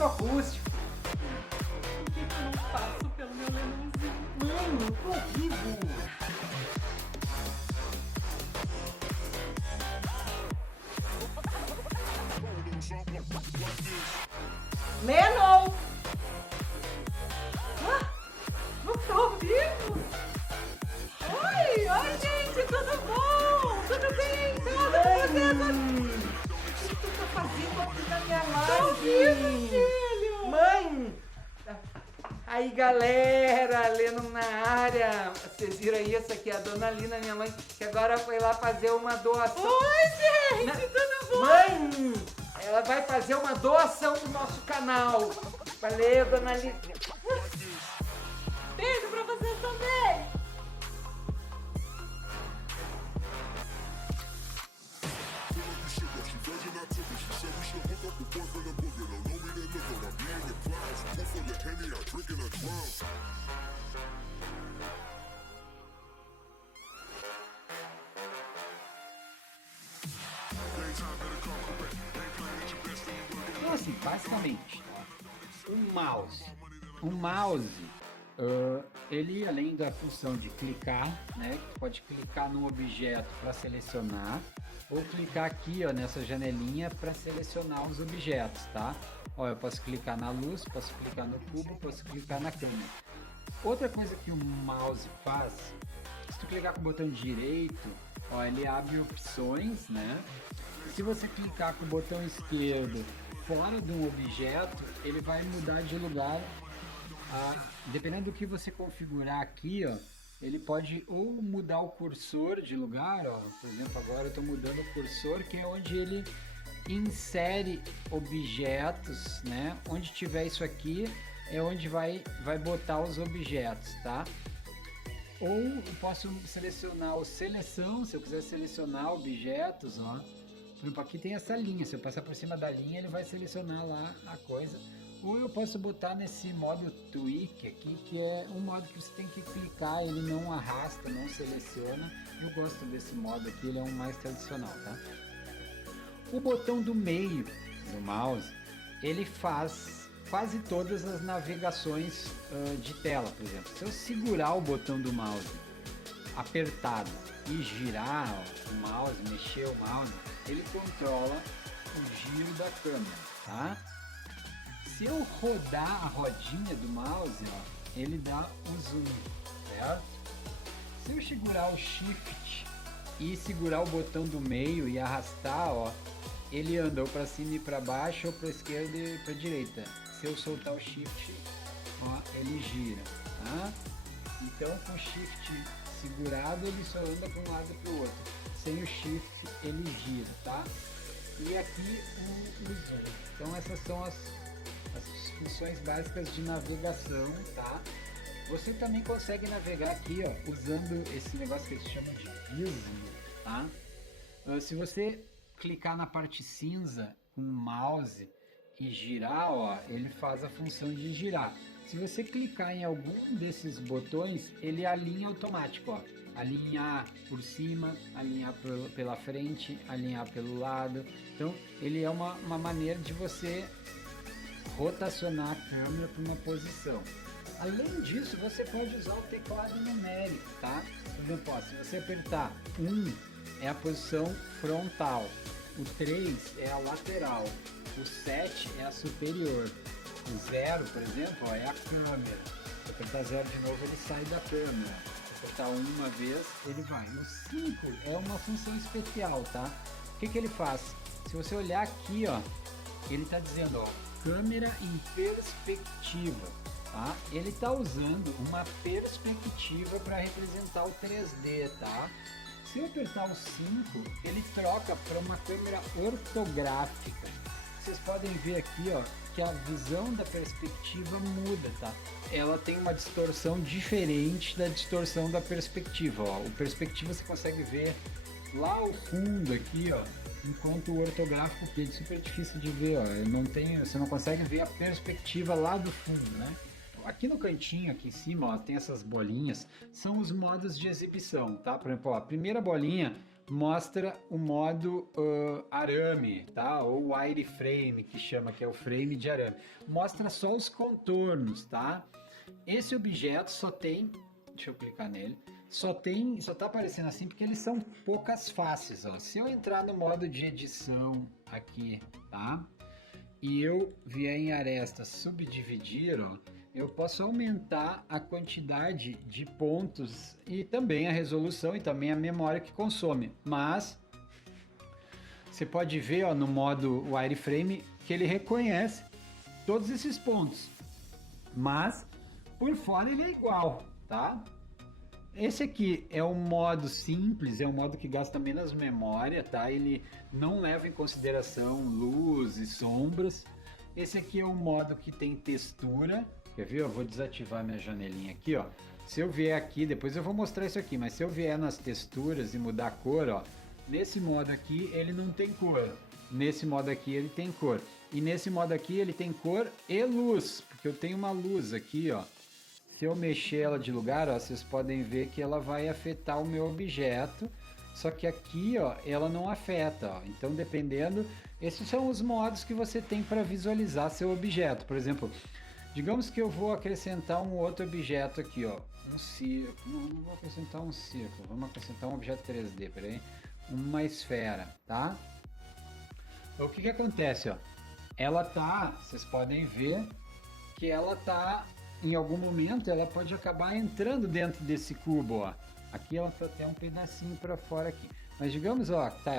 instrumento acústico. Por que eu não faço pelo meu leãozinho? Mãe, eu tô vivo. Lennon! Não tô vivo? Oi, gente, tudo bom? Tudo bem? O que tu tá fazendo aqui na minha Tô live? vivo, filho! Mãe! Aí galera, Leno na área. Vocês viram aí, essa aqui é a dona Lina, minha mãe, que agora foi lá fazer uma doação. Oi, gente, tudo bom? Mãe! Ela vai fazer uma doação pro nosso canal. Valeu, dona Lina. Beijo pra vocês também! Então assim, basicamente, um mouse, ele além da função de clicar, né, pode clicar no objeto para selecionar, ou clicar aqui, ó, nessa janelinha para selecionar os objetos, tá? Ó, eu posso clicar na luz, posso clicar no cubo, posso clicar na câmera. Outra coisa que o mouse faz, se tu clicar com o botão direito, ó, ele abre opções, né? Se você clicar com o botão esquerdo fora de um objeto, ele vai mudar de lugar. Dependendo do que você configurar aqui, ó, ele pode ou mudar o cursor de lugar, ó, por exemplo, agora eu estou mudando o cursor, que é onde ele insere objetos, né? Onde tiver isso aqui é onde vai botar os objetos, tá? Ou eu posso selecionar o seleção, se eu quiser selecionar objetos, ó. Por exemplo, aqui tem essa linha, se eu passar por cima da linha ele vai selecionar lá a coisa. Ou eu posso botar nesse modo tweak aqui, que é um modo que você tem que clicar, ele não arrasta, não seleciona. Eu gosto desse modo aqui, ele é um mais tradicional, tá? O botão do meio do mouse, ele faz quase todas as navegações de tela, por exemplo. Se eu segurar o botão do mouse apertado e girar ó, o mouse, mexer o mouse, ele controla o giro da câmera, tá? Se eu rodar a rodinha do mouse, ó, ele dá o zoom, certo? Se eu segurar o Shift e segurar o botão do meio e arrastar, ó, ele anda ou para cima e para baixo, ou para esquerda e para direita. Se eu soltar o Shift, ó, ele gira, tá? Então com o Shift segurado ele só anda para um lado e para o outro. Sem o Shift ele gira, tá? E aqui o zoom. Então essas são as funções básicas de navegação, tá? Você também consegue navegar aqui, ó, usando esse negócio que eles chamam de visor, tá? Se você clicar na parte cinza com o mouse e girar, ó, ele faz a função de girar. Se você clicar em algum desses botões, ele alinha automático, ó. Alinhar por cima, alinhar pela frente, alinhar pelo lado. Então, ele é uma maneira de você rotacionar a câmera para uma posição. Além disso, você pode usar o teclado numérico, tá? Por exemplo, ó, se você apertar 1 é a posição frontal, o 3 é a lateral, o 7 é a superior, o 0, por exemplo, ó, é a câmera. Se apertar 0 de novo, ele sai da câmera. Se apertar 1 uma vez, ele vai. O 5 é uma função especial, tá? O que ele faz? Se você olhar aqui, ó, ele está dizendo, ó, câmera em perspectiva, tá? Ele está usando uma perspectiva para representar o 3D, tá? Se eu apertar o 5, ele troca para uma câmera ortográfica. Vocês podem ver aqui, ó, que a visão da perspectiva muda, tá? Ela tem uma distorção diferente da distorção da perspectiva, ó. O perspectiva você consegue ver lá ao fundo aqui, ó. Enquanto o ortográfico que é super difícil de ver, ó, você não consegue ver a perspectiva lá do fundo, né? Aqui no cantinho, aqui em cima, ó, tem essas bolinhas, são os modos de exibição, tá? Por exemplo, ó, a primeira bolinha, mostra o modo arame, tá? Ou wireframe, que chama, que é o frame de arame. Mostra só os contornos, tá? Esse objeto só tem, deixa eu clicar nele, só tá aparecendo assim porque eles são poucas faces, ó. Se eu entrar no modo de edição aqui, tá? E eu vier em aresta subdividir, ó, eu posso aumentar a quantidade de pontos e também a resolução e também a memória que consome. Mas você pode ver, ó, no modo wireframe que ele reconhece todos esses pontos, mas por fora ele é igual, tá? Esse aqui é o modo simples, é um modo que gasta menos memória, tá? Ele não leva em consideração luz e sombras. Esse aqui é o modo que tem textura. Quer ver? Eu vou desativar minha janelinha aqui, ó. Se eu vier aqui, depois eu vou mostrar isso aqui, mas se eu vier nas texturas e mudar a cor, ó, nesse modo aqui ele não tem cor. Nesse modo aqui ele tem cor. E nesse modo aqui ele tem cor e luz, porque eu tenho uma luz aqui, ó. Se eu mexer ela de lugar, ó, vocês podem ver que ela vai afetar o meu objeto, só que aqui, ó, ela não afeta, ó. Então, dependendo, esses são os modos que você tem para visualizar seu objeto. Por exemplo, digamos que eu vou acrescentar um outro objeto aqui, ó, um círculo. Não vou acrescentar um círculo, vamos acrescentar um objeto 3D, peraí, uma esfera, tá? Então, o que que acontece, ó? Ela tá, vocês podem ver que ela tá, em algum momento ela pode acabar entrando dentro desse cubo, ó. Aqui ela tá até um pedacinho para fora aqui. Mas digamos, ó, tá,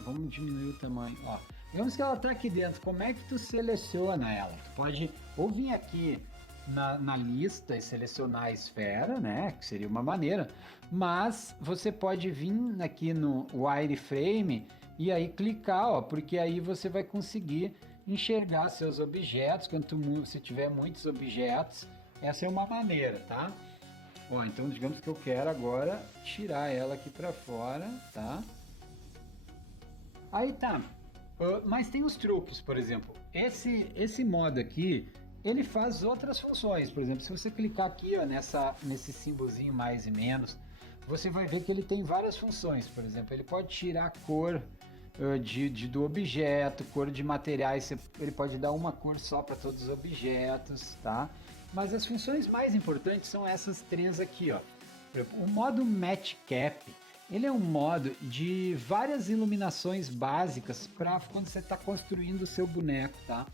vamos diminuir o tamanho, ó. Digamos que ela tá aqui dentro. Como é que tu seleciona ela? Tu pode ou vir aqui na lista e selecionar a esfera, né? Que seria uma maneira. Mas você pode vir aqui no wireframe e aí clicar, ó, porque aí você vai conseguir enxergar seus objetos. Quando se tiver muitos objetos, essa é uma maneira, tá? Ó, então digamos que eu quero agora tirar ela aqui para fora, tá? Aí tá. Mas tem os truques, por exemplo. Esse modo aqui, ele faz outras funções. Por exemplo, se você clicar aqui, ó, nesse símbolozinho mais e menos, você vai ver que ele tem várias funções. Por exemplo, ele pode tirar a cor do objeto, cor de materiais, ele pode dar uma cor só para todos os objetos, tá? Mas as funções mais importantes são essas três aqui, ó. O modo Match Cap, ele é um modo de várias iluminações básicas para quando você está construindo o seu boneco, tá?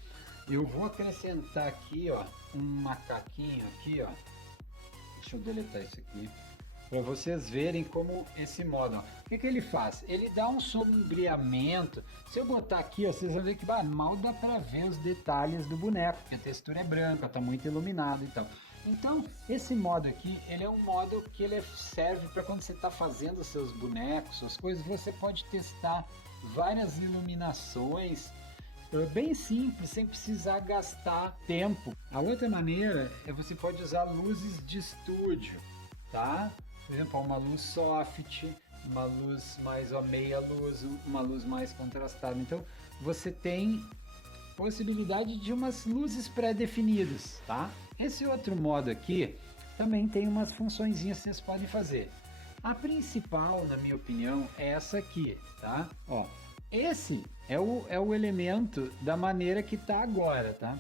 Eu vou acrescentar aqui, ó, um macaquinho aqui, ó. Deixa eu deletar isso aqui, para vocês verem como esse modo, ó. O que ele faz? Ele dá um sombreamento. Se eu botar aqui, ó, vocês vão ver que mal dá para ver os detalhes do boneco, porque a textura é branca, tá muito iluminado e tal. Então, esse modo aqui, ele é um modo que ele serve para quando você está fazendo os seus bonecos, suas coisas, você pode testar várias iluminações, bem simples, sem precisar gastar tempo. A outra maneira é você pode usar luzes de estúdio, tá? Por exemplo, uma luz soft, uma luz mais meia luz, uma luz mais contrastada. Então, você tem possibilidade de umas luzes pré-definidas, tá? Esse outro modo aqui também tem umas funçõezinhas que vocês podem fazer. A principal, na minha opinião, é essa aqui, tá? Ó, esse é o elemento da maneira que tá agora, tá?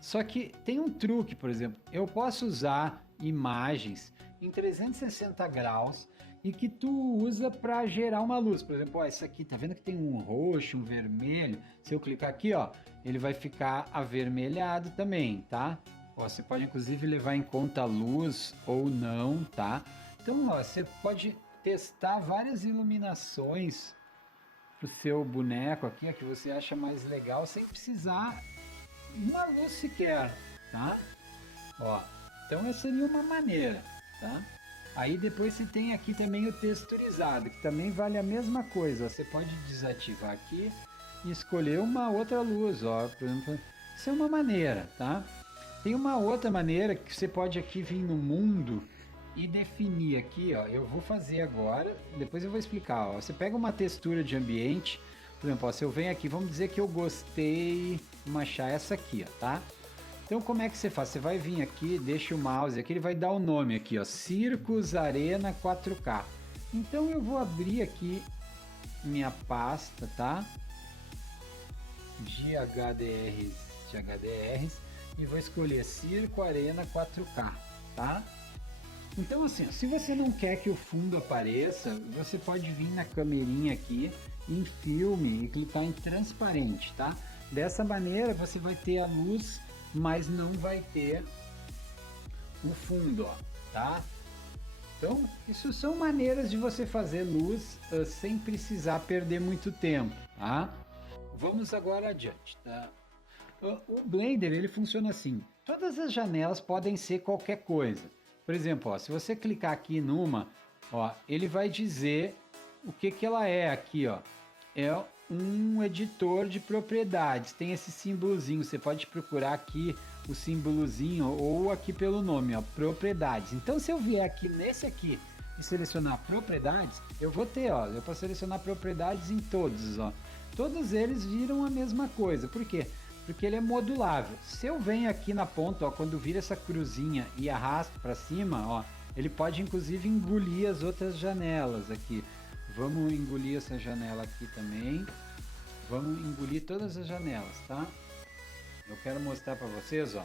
Só que tem um truque, por exemplo, eu posso usar imagens em 360 graus e que tu usa para gerar uma luz. Por exemplo, ó, esse aqui, tá vendo que tem um roxo, um vermelho? Se eu clicar aqui, ó, ele vai ficar avermelhado também, tá? Ó, você pode inclusive levar em conta a luz ou não, tá? Então, ó, você pode testar várias iluminações pro seu boneco aqui, ó, que você acha mais legal, sem precisar uma luz sequer, tá? Ó, então essa seria uma maneira, tá? Aí depois você tem aqui também o texturizado, que também vale a mesma coisa. Você pode desativar aqui e escolher uma outra luz, ó. Por exemplo, isso é uma maneira, tá? Tem uma outra maneira que você pode aqui vir no mundo e definir aqui, ó. Eu vou fazer agora, depois eu vou explicar, ó. Você pega uma textura de ambiente, por exemplo, ó, se eu venho aqui, vamos dizer que eu gostei de achar essa aqui, ó, tá? Então, como é que você faz? Você vai vir aqui, deixa o mouse aqui, ele vai dar o nome aqui, ó, Circus Arena 4K. Então eu vou abrir aqui minha pasta, tá? De HDRs e vou escolher Circo Arena 4K, tá? Então assim, se você não quer que o fundo apareça, você pode vir na camerinha aqui em filme e clicar em transparente, tá? Dessa maneira você vai ter a luz, mas não vai ter o fundo, ó, tá? Então, isso são maneiras de você fazer luz sem precisar perder muito tempo, tá? Vamos agora adiante, tá? O Blender, ele funciona assim. Todas as janelas podem ser qualquer coisa. Por exemplo, ó, se você clicar aqui numa, ó, ele vai dizer o que ela é aqui, ó. É um editor de propriedades. Tem esse símbolozinho. Você pode procurar aqui o símbolozinho ou aqui pelo nome, ó, propriedades. Então, se eu vier aqui nesse aqui e selecionar propriedades, eu vou ter, ó, eu posso selecionar propriedades em todos, ó. Todos eles viram a mesma coisa. Por quê? Porque ele é modulável. Se eu venho aqui na ponta, ó, quando vira essa cruzinha e arrasto para cima, ó, ele pode inclusive engolir as outras janelas aqui. Vamos engolir essa janela aqui também. Vamos engolir todas as janelas, tá? Eu quero mostrar para vocês, ó.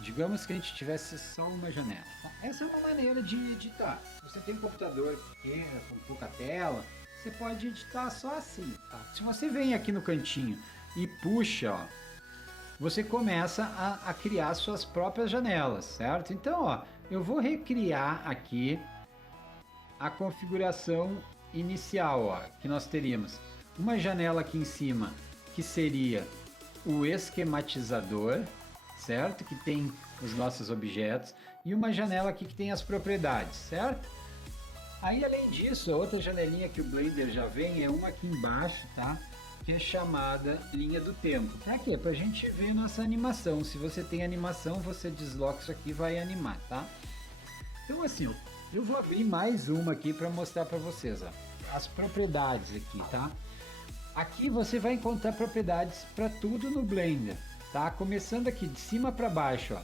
Digamos que a gente tivesse só uma janela. Essa é uma maneira de editar. Se você tem um computador pequeno, com pouca tela, você pode editar só assim, tá? Se você vem aqui no cantinho e puxa, ó, você começa a criar suas próprias janelas, certo? Então, ó, eu vou recriar aqui a configuração inicial, ó, que nós teríamos uma janela aqui em cima que seria o esquematizador, certo? Que tem os nossos objetos, e uma janela aqui que tem as propriedades, certo? Aí, além disso, a outra janelinha que o Blender já vem é uma aqui embaixo, tá? Que é chamada linha do tempo. Pra quê? Pra gente ver nossa animação. Se você tem animação, você desloca isso aqui e vai animar, tá? Então assim, ó, eu vou abrir mais uma aqui para mostrar para vocês, ó, as propriedades aqui, tá? Aqui você vai encontrar propriedades para tudo no Blender, tá? Começando aqui de cima para baixo, ó.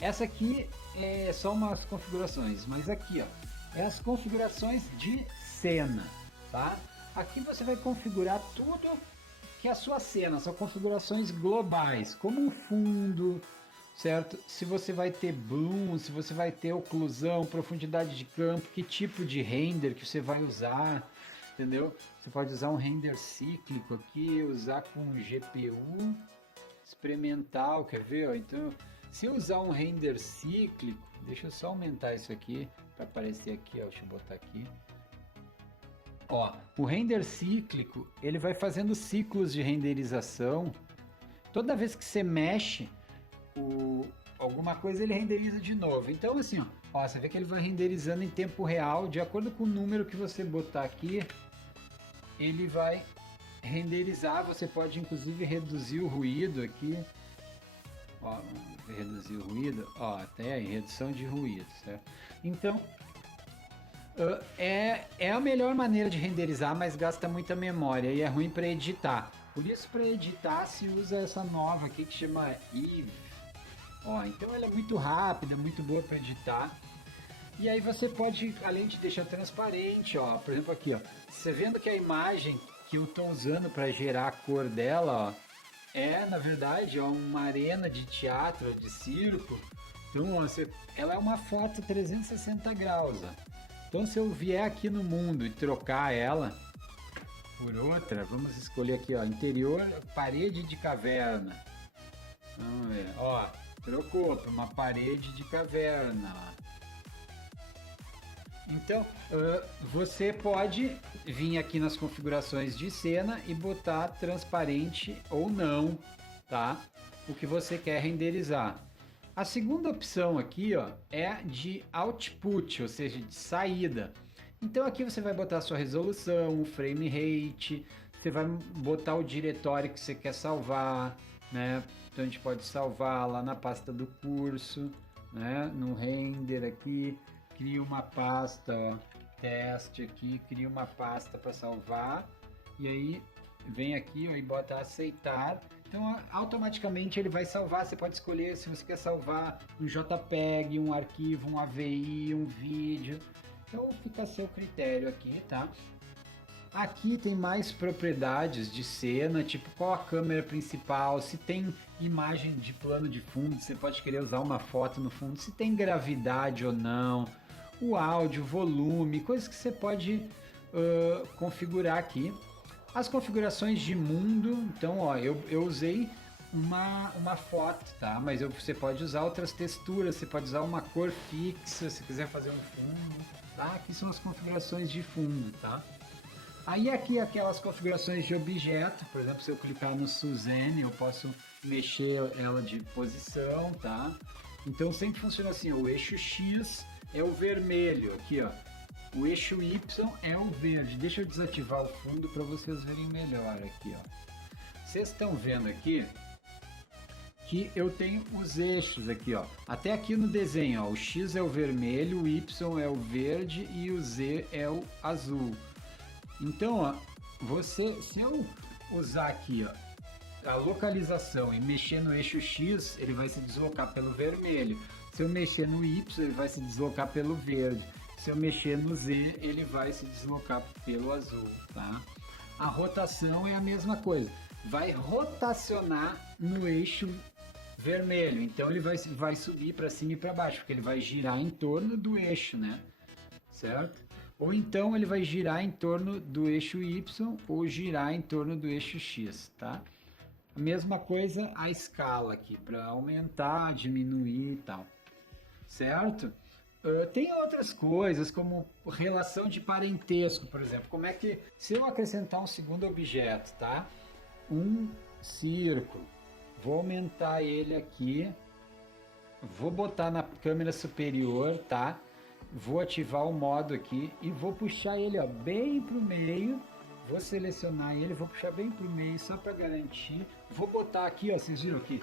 Essa aqui é só umas configurações, mas aqui, ó, é as configurações de cena, tá? Aqui você vai configurar tudo que é a sua cena, são configurações globais, como um fundo, certo? Se você vai ter bloom, se você vai ter oclusão, profundidade de campo, que tipo de render que você vai usar, entendeu? Você pode usar um render cíclico aqui, usar com GPU experimental, quer ver? Ó? Então, se eu usar um render cíclico, deixa eu só aumentar isso aqui para aparecer aqui, ó, deixa eu botar aqui. Ó, o render cíclico, ele vai fazendo ciclos de renderização. Toda vez que você mexe alguma coisa, ele renderiza de novo. Então assim, ó, você vê que ele vai renderizando em tempo real, de acordo com o número que você botar aqui, ele vai renderizar. Você pode inclusive reduzir o ruído aqui. Ó, reduzir o ruído, ó, até em redução de ruído, certo? Então é a melhor maneira de renderizar, mas gasta muita memória e é ruim para editar. Por isso, para editar se usa essa nova aqui que chama Eve. Ó, então ela é muito rápida, muito boa para editar. E aí você pode, além de deixar transparente, ó, por exemplo aqui, ó, você vendo que a imagem que eu estou usando para gerar a cor dela, ó, é na verdade ó, uma arena de teatro, de circo. Então, ó, ela é uma foto 360 graus. Ó. Então, se eu vier aqui no mundo e trocar ela por outra, vamos escolher aqui, ó, interior, parede de caverna. Vamos ver, ó, trocou para uma parede de caverna. Então, você pode vir aqui nas configurações de cena e botar transparente ou não, tá? O que você quer renderizar. A segunda opção aqui, ó, é de output, ou seja, de saída. Então aqui você vai botar a sua resolução, o frame rate, você vai botar o diretório que você quer salvar, né? Então a gente pode salvar lá na pasta do curso, né? No render aqui, cria uma pasta, ó, teste aqui, cria uma pasta para salvar e aí vem aqui, ó, e bota aceitar. Então automaticamente ele vai salvar. Você pode escolher se você quer salvar um JPEG, um arquivo, um AVI, um vídeo. Então fica a seu critério aqui, tá? Aqui tem mais propriedades de cena, tipo qual a câmera principal, se tem imagem de plano de fundo, você pode querer usar uma foto no fundo, se tem gravidade ou não, o áudio, o volume, coisas que você pode configurar aqui. As configurações de mundo, então ó, eu usei uma foto, tá? Mas você pode usar outras texturas, você pode usar uma cor fixa, se quiser fazer um fundo, tá? Aqui são as configurações de fundo, tá? Aí aqui aquelas configurações de objeto, por exemplo, se eu clicar no Suzanne, eu posso mexer ela de posição, tá? Então sempre funciona assim, o eixo X é o vermelho, aqui ó, o eixo Y é o verde. Deixa eu desativar o fundo para vocês verem melhor aqui, ó. Vocês estão vendo aqui que eu tenho os eixos aqui, ó. Até aqui no desenho, ó, o X é o vermelho, o Y é o verde e o Z é o azul. Então, ó, se eu usar aqui, ó, a localização e mexer no eixo X, ele vai se deslocar pelo vermelho. Se eu mexer no Y, ele vai se deslocar pelo verde. Se eu mexer no Z, ele vai se deslocar pelo azul, tá? A rotação é a mesma coisa. Vai rotacionar no eixo vermelho. Então, ele vai subir para cima e para baixo, porque ele vai girar em torno do eixo, né? Certo? Ou então ele vai girar em torno do eixo Y ou girar em torno do eixo X, tá? A mesma coisa a escala aqui, para aumentar, diminuir e tal, certo? Tem outras coisas, como relação de parentesco, por exemplo. Como é que, se eu acrescentar um segundo objeto, tá? Um círculo, vou aumentar ele aqui, vou botar na câmera superior, tá? Vou ativar o modo aqui e vou puxar ele, ó, bem para o meio. Vou selecionar ele, vou puxar bem para o meio só para garantir. Vou botar aqui, ó, vocês viram aqui.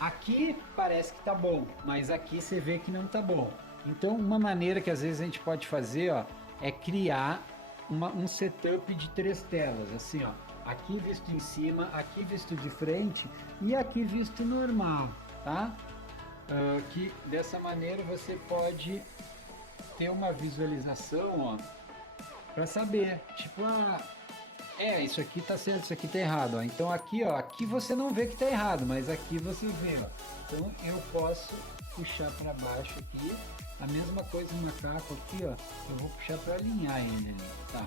Aqui parece que tá bom, mas aqui você vê que não tá bom. Então, uma maneira que às vezes a gente pode fazer, ó, é criar um setup de 3 telas, assim, ó. Aqui visto em cima, aqui visto de frente e aqui visto normal, tá? Que dessa maneira você pode ter uma visualização, ó, para saber, tipo, isso aqui tá certo, isso aqui tá errado, ó. Então aqui, ó, aqui você não vê que tá errado, mas aqui você vê, ó. Então eu posso puxar para baixo aqui, a mesma coisa no macaco aqui, ó, eu vou puxar para alinhar ele ali, tá?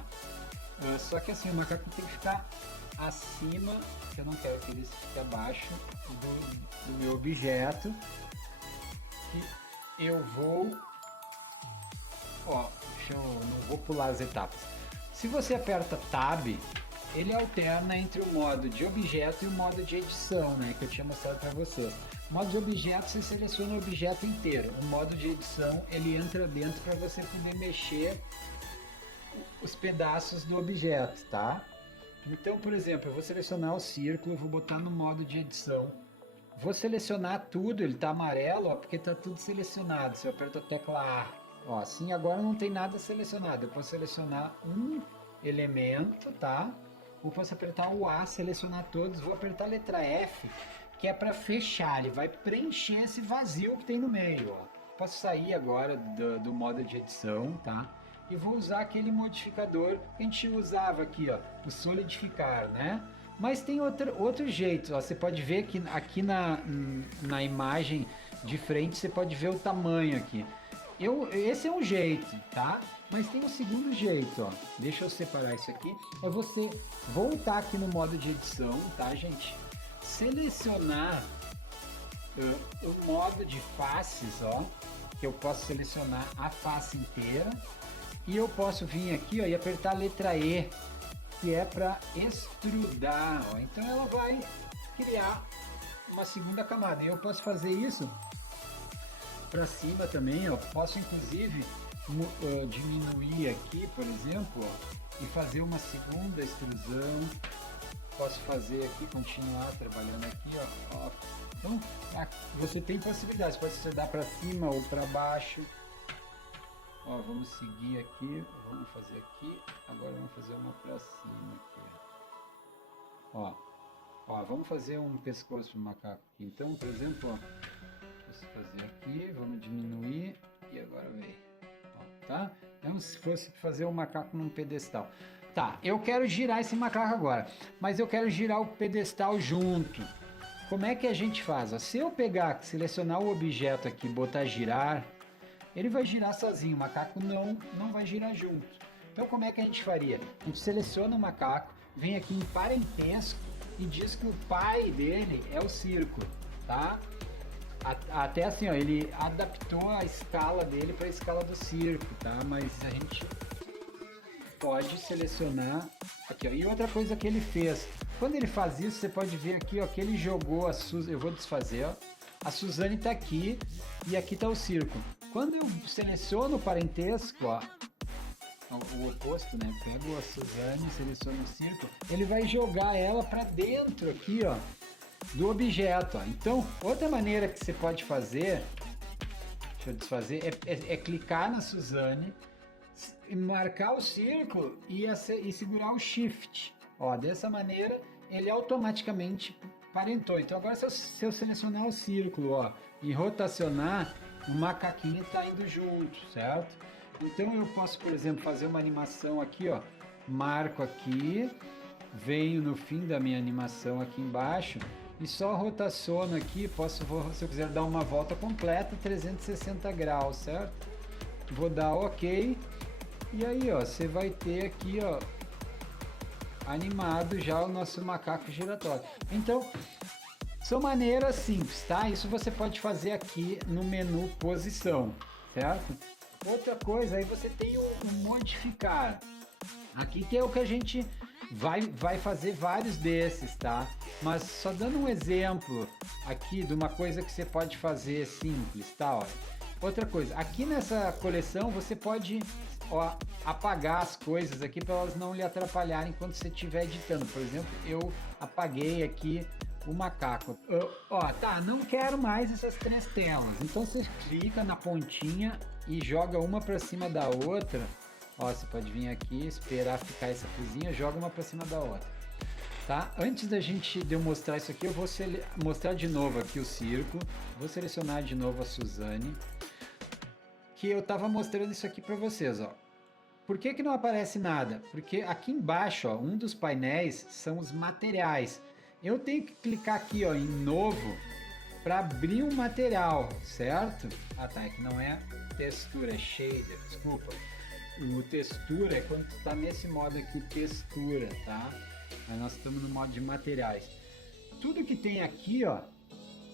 Só que assim, o macaco tem que ficar acima, eu não quero que ele fique abaixo do meu objeto, que eu vou, ó, eu não vou pular as etapas. Se você aperta Tab, ele alterna entre o modo de objeto e o modo de edição, né, que eu tinha mostrado para vocês. O modo de objeto, você seleciona o objeto inteiro. O modo de edição, ele entra dentro para você poder mexer os pedaços do objeto, tá? Então, por exemplo, eu vou selecionar o círculo, vou botar no modo de edição. Vou selecionar tudo, ele tá amarelo, ó, porque tá tudo selecionado. Se eu aperto a tecla A, ó, assim agora não tem nada selecionado. Eu posso selecionar um elemento, tá? Ou posso apertar o A, selecionar todos. Vou apertar a letra F, que é para fechar. Ele vai preencher esse vazio que tem no meio, ó. Posso sair agora do modo de edição, tá? E vou usar aquele modificador que a gente usava aqui, ó, o solidificar, né? Mas tem outro jeito, ó. Você pode ver que aqui na imagem de frente você pode ver o tamanho aqui. Esse é um jeito, tá? Mas tem um segundo jeito, ó. Deixa eu separar isso aqui. É você voltar aqui no modo de edição, tá, gente? Selecionar o modo de faces, ó. Que eu posso selecionar a face inteira. E eu posso vir aqui, ó, e apertar a letra E, que é para extrudar, ó. Então ela vai criar uma segunda camada. E eu posso fazer isso para cima também, ó. Posso inclusive diminuir aqui, por exemplo, ó, e fazer uma segunda extrusão. Posso fazer aqui, continuar trabalhando aqui, ó. Então você tem possibilidades, pode estudar para cima ou para baixo. Ó, vamos seguir aqui, vamos fazer aqui, agora vamos fazer uma pra cima aqui. Ó, vamos fazer um pescoço do macaco aqui. Então, por exemplo, ó, vamos fazer aqui, vamos diminuir e agora vem. Ó, tá? Então, se fosse fazer um macaco num pedestal. Tá, eu quero girar esse macaco agora, mas eu quero girar o pedestal junto. Como é que a gente faz? Ó, se eu pegar, selecionar o objeto aqui, botar girar, ele vai girar sozinho, o macaco não vai girar junto. Então, como é que a gente faria? A gente seleciona o macaco, vem aqui em parentesco e diz que o pai dele é o círculo, tá? Até assim, ó, ele adaptou a escala dele para a escala do circo, tá? Mas a gente pode selecionar aqui, ó. E outra coisa que ele fez, quando ele faz isso, você pode ver aqui, ó, que ele jogou a Suzane. Eu vou desfazer, ó. A Suzane tá aqui e aqui tá o círculo. Quando eu seleciono o parentesco, ó, o oposto, né? Pego a Suzane, seleciono o círculo, ele vai jogar ela para dentro aqui, ó, do objeto. Ó. Então, outra maneira que você pode fazer, deixa eu desfazer, é clicar na Suzane, marcar o círculo e segurar o Shift. Ó, dessa maneira, ele automaticamente parentou. Então, agora se eu selecionar o círculo, ó, e rotacionar, o macaquinho está indo junto, certo? Então, eu posso, por exemplo, fazer uma animação aqui, ó, marco aqui, venho no fim da minha animação aqui embaixo, e só rotaciono aqui, se eu quiser dar uma volta completa, 360 graus, certo? Vou dar OK, e aí, ó, você vai ter aqui, ó, animado já o nosso macaco giratório. Então, são maneiras simples, tá? Isso você pode fazer aqui no menu posição, certo? Outra coisa, aí você tem o modificar. Aqui que é o que a gente vai fazer vários desses, tá? Mas só dando um exemplo aqui de uma coisa que você pode fazer simples, tá? Ó. Outra coisa, aqui nessa coleção você pode, ó, apagar as coisas aqui para elas não lhe atrapalharem quando você estiver editando. Por exemplo, eu apaguei aqui o macaco. Ó, tá, não quero mais essas 3 telas. Então você clica na pontinha e joga uma para cima da outra. Ó, você pode vir aqui, esperar ficar essa coisinha, joga uma para cima da outra. Tá? Antes de eu mostrar isso aqui, eu vou mostrar de novo aqui o círculo. Vou selecionar de novo a Suzane. Que eu tava mostrando isso aqui para vocês, ó. Por que não aparece nada? Porque aqui embaixo, ó, um dos painéis são os materiais. Eu tenho que clicar aqui, ó, em novo para abrir um material, certo? Ah, tá, é que não é textura, é shader, desculpa. O textura é quando tu tá nesse modo aqui, textura, tá? Mas nós estamos no modo de materiais. Tudo que tem aqui, ó,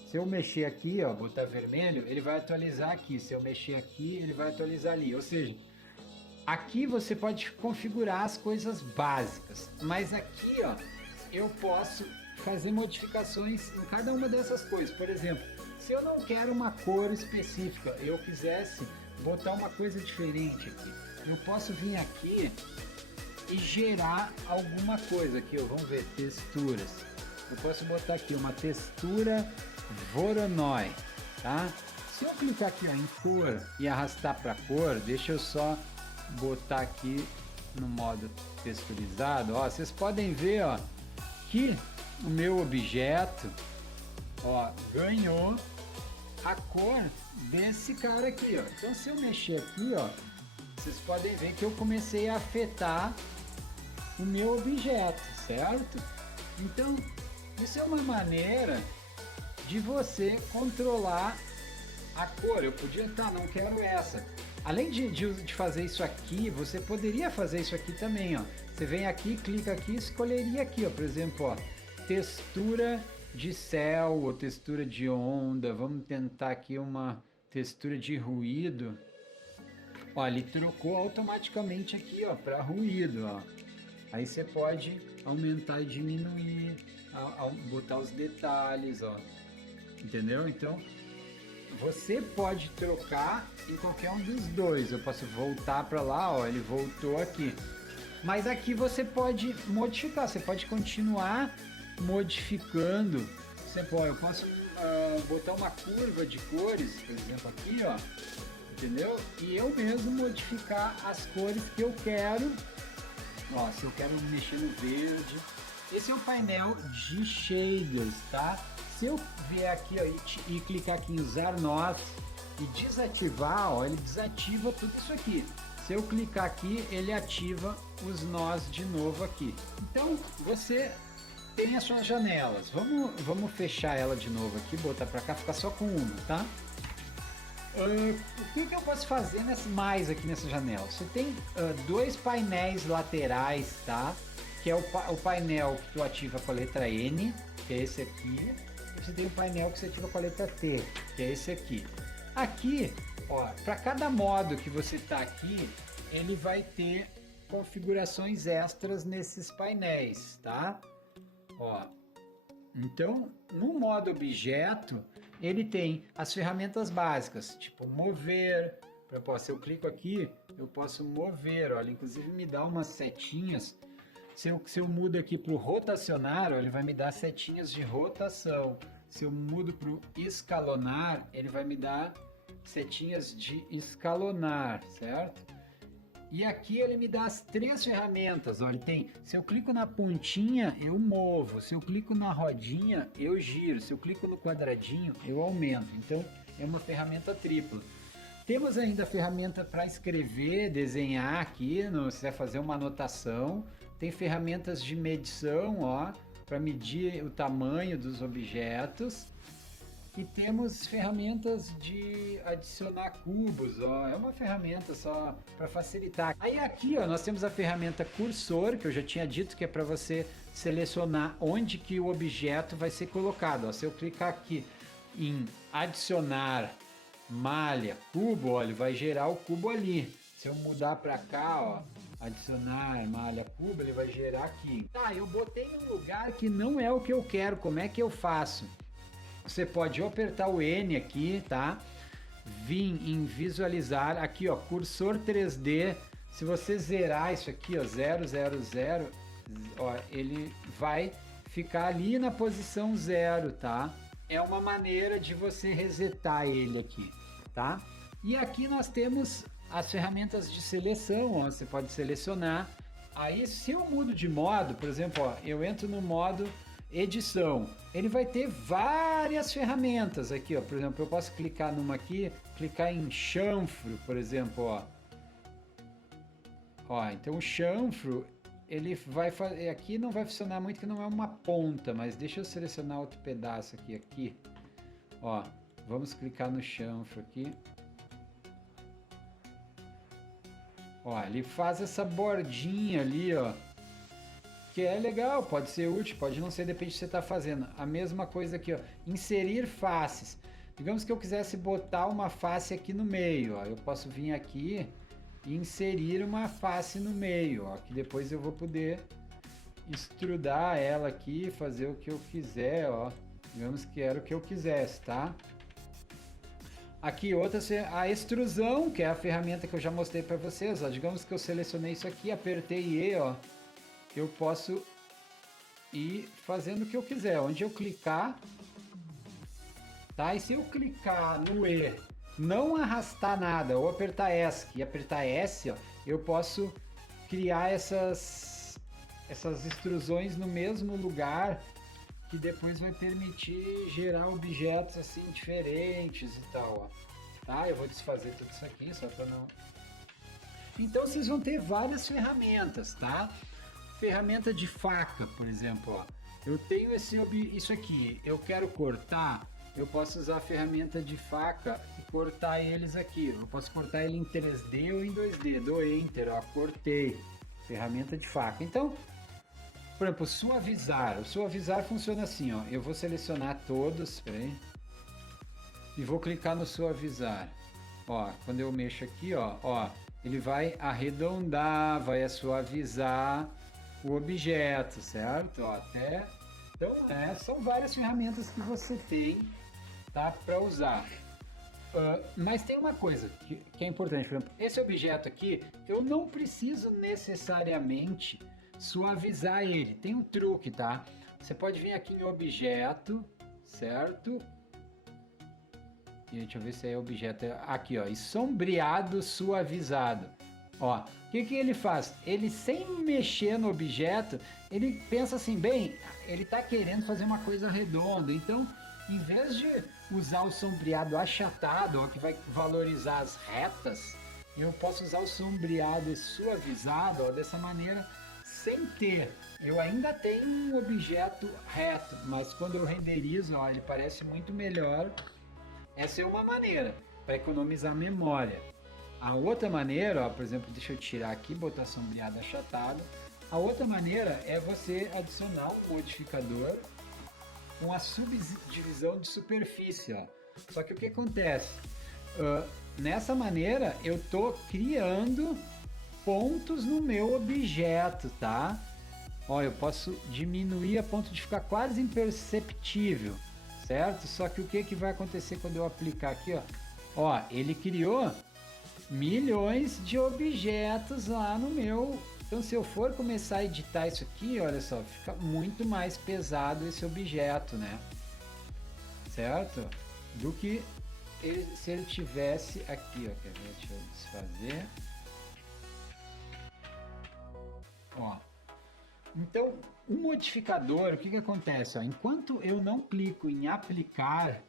se eu mexer aqui, ó, botar vermelho, ele vai atualizar aqui. Se eu mexer aqui, ele vai atualizar ali. Ou seja, aqui você pode configurar as coisas básicas. Mas aqui, ó, eu posso fazer modificações em cada uma dessas coisas. Por exemplo, se eu não quero uma cor específica, eu quisesse botar uma coisa diferente aqui, eu posso vir aqui e gerar alguma coisa aqui, ó, vamos ver, texturas. Eu posso botar aqui uma textura Voronoi, tá? Se eu clicar aqui, ó, em cor e arrastar para cor, deixa eu só botar aqui no modo texturizado, ó, vocês podem ver, ó, que o meu objeto, ó, ganhou a cor desse cara aqui, ó. Então, se eu mexer aqui, ó, vocês podem ver que eu comecei a afetar o meu objeto, certo? Então, isso é uma maneira de você controlar a cor. Eu podia, tá, não quero essa. Além de fazer isso aqui, você poderia fazer isso aqui também, ó. Você vem aqui, clica aqui, escolheria aqui, ó, por exemplo, ó, textura de céu ou textura de onda. Vamos tentar aqui uma textura de ruído. Ó, ele trocou automaticamente aqui, ó, para ruído, ó. Aí você pode aumentar e diminuir, botar os detalhes, ó. Entendeu? Então, você pode trocar em qualquer um dos dois. Eu posso voltar para lá, ó, ele voltou aqui. Mas aqui você pode modificar, você pode continuar modificando. Eu posso botar uma curva de cores, por exemplo, aqui, ó, entendeu? E eu mesmo modificar as cores que eu quero. Ó, se eu quero mexer no verde. Esse é o painel de shaders, tá? Se eu vier aqui, ó, e clicar aqui em usar nós e desativar, ó, ele desativa tudo isso aqui. Se Se eu clicar aqui, ele ativa os nós de novo aqui. Então, você tem as suas janelas. Vamos fechar ela de novo aqui, botar para cá, ficar só com uma, tá? O que eu posso fazer mais aqui nessa janela? Você tem dois painéis laterais, tá? Que é o painel que tu ativa com a letra N, que é esse aqui. E você tem o painel que você ativa com a letra T, que é esse aqui. Aqui, ó, para cada modo que você tá aqui, ele vai ter configurações extras nesses painéis, tá? Ó, então, no modo objeto, ele tem as ferramentas básicas, tipo mover. Se eu clico aqui, eu posso mover, olha, inclusive me dá umas setinhas. Se eu mudo aqui para o rotacionar, ele vai me dar setinhas de rotação. Se eu mudo para o escalonar, ele vai me dar setinhas de escalonar, certo? E aqui ele me dá as três ferramentas, olha, se eu clico na pontinha, eu movo, se eu clico na rodinha, eu giro, se eu clico no quadradinho, eu aumento. Então, é uma ferramenta tripla. Temos ainda a ferramenta para escrever, desenhar aqui, se quiser fazer uma anotação. Tem ferramentas de medição, ó, para medir o tamanho dos objetos. E temos ferramentas de adicionar cubos, ó, é uma ferramenta só para facilitar. Aí aqui, ó, nós temos a ferramenta cursor, que eu já tinha dito que é para você selecionar onde que o objeto vai ser colocado. Ó, se eu clicar aqui em adicionar malha cubo, ó, ele vai gerar o cubo ali. Se eu mudar para cá, ó, adicionar malha cubo, ele vai gerar aqui. Tá, eu botei em um lugar que não é o que eu quero, como é que eu faço? Você pode apertar o N aqui, tá? Vir em visualizar, aqui ó, cursor 3D. Se você zerar isso aqui, ó, 000, ó, ele vai ficar ali na posição 0, tá? É uma maneira de você resetar ele aqui, tá? E aqui nós temos as ferramentas de seleção, ó, você pode selecionar. Aí se eu mudo de modo, por exemplo, ó, eu entro no modo edição, ele vai ter várias ferramentas aqui, ó. Por exemplo, eu posso clicar numa aqui, clicar em chanfro, por exemplo, ó. Ó, então o chanfro, ele vai fazer, aqui não vai funcionar muito que não é uma ponta, mas deixa eu selecionar outro pedaço aqui, ó. Vamos clicar no chanfro aqui. Ó, ele faz essa bordinha ali, ó, que é legal, pode ser útil, pode não ser, depende do que você está fazendo. A mesma coisa aqui, ó, inserir faces. Digamos que eu quisesse botar uma face aqui no meio, ó, eu posso vir aqui e inserir uma face no meio, ó, que depois eu vou poder extrudar ela aqui, fazer o que eu quiser, ó. Digamos que era o que eu quisesse, tá? Aqui outra, a extrusão, que é a ferramenta que eu já mostrei para vocês, ó. Digamos que eu selecionei isso aqui, apertei E, ó. Eu posso ir fazendo o que eu quiser, onde eu clicar, tá? E se eu clicar no E, não arrastar nada, ou apertar ESC e apertar S, ó, eu posso criar essas extrusões no mesmo lugar, que depois vai permitir gerar objetos assim diferentes e tal, ó. Tá? Eu vou desfazer tudo isso aqui, só para não... Então vocês vão ter várias ferramentas, tá? Ferramenta de faca, por exemplo, ó. Eu tenho isso aqui, eu quero cortar, eu posso usar a ferramenta de faca e cortar eles aqui. Eu posso cortar ele em 3D ou em 2D. Dou Enter, ó, cortei. Ferramenta de faca. Então, por exemplo, suavizar. O suavizar funciona assim, ó. Eu vou selecionar todos, peraí, e vou clicar no suavizar. Ó, quando eu mexo aqui, ó, ele vai arredondar, vai suavizar o objeto, certo? Ó, até... Então, são várias ferramentas que você tem, tá, para usar. Mas tem uma coisa que é importante, por exemplo, esse objeto aqui, eu não preciso necessariamente suavizar ele. Tem um truque, tá? Você pode vir aqui em objeto, certo? E deixa eu ver se é objeto. Aqui, ó, e sombreado suavizado. Ó, o que ele faz? Ele, sem mexer no objeto, ele pensa assim, bem, ele está querendo fazer uma coisa redonda, então, em vez de usar o sombreado achatado, ó, que vai valorizar as retas, eu posso usar o sombreado e suavizado, ó, dessa maneira, sem ter. Eu ainda tenho um objeto reto, mas quando eu renderizo, ó, ele parece muito melhor. Essa é uma maneira para economizar memória. A outra maneira, ó, por exemplo, deixa eu tirar aqui, botar sombreado achatado. A outra maneira é você adicionar um modificador com a subdivisão de superfície, ó. Só que o que acontece? Nessa maneira eu estou criando pontos no meu objeto, tá? Ó, eu posso diminuir a ponto de ficar quase imperceptível, certo? Só que o que vai acontecer quando eu aplicar aqui, ó? Ó, ele criou milhões de objetos lá no meu. Então, se eu for começar a editar isso aqui, olha só, fica muito mais pesado esse objeto, né? Certo? Do que se ele tivesse aqui, ó. Quer ver? Deixa eu desfazer. Ó. Então, o modificador, o que acontece? Ó? Enquanto eu não clico em aplicar,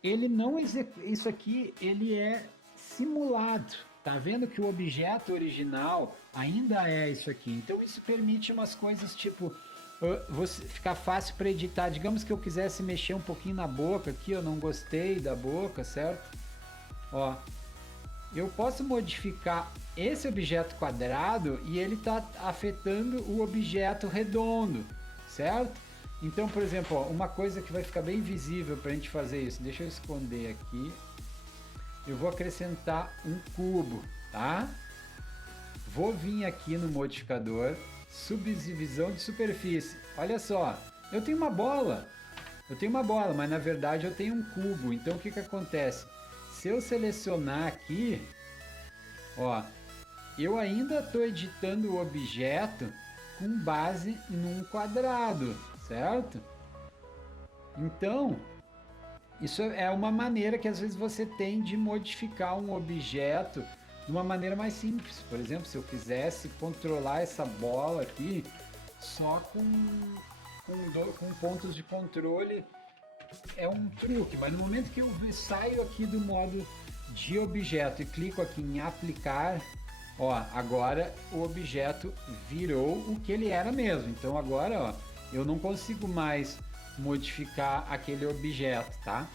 ele não executa. Isso aqui, ele é simulado. Tá vendo que o objeto original ainda é isso aqui. Então isso permite umas coisas tipo você ficar fácil para editar. Digamos que eu quisesse mexer um pouquinho na boca aqui, eu não gostei da boca, certo? Ó, eu posso modificar esse objeto quadrado e ele tá afetando o objeto redondo, certo? Então, por exemplo, ó, uma coisa que vai ficar bem visível para a gente fazer isso. Deixa eu esconder aqui. Eu vou acrescentar um cubo, tá? Vou vir aqui no modificador, subdivisão de superfície. Olha só, eu tenho uma bola, mas na verdade eu tenho um cubo. Então o que acontece? Se eu selecionar aqui, ó, eu ainda estou editando o objeto com base num quadrado, certo? Então, isso é uma maneira que às vezes você tem de modificar um objeto de uma maneira mais simples. Por exemplo, se eu quisesse controlar essa bola aqui só com pontos de controle, é um truque. Mas no momento que eu saio aqui do modo de objeto e clico aqui em aplicar, ó, agora o objeto virou o que ele era mesmo. Então agora, ó, eu não consigo mais modificar aquele objeto, tá?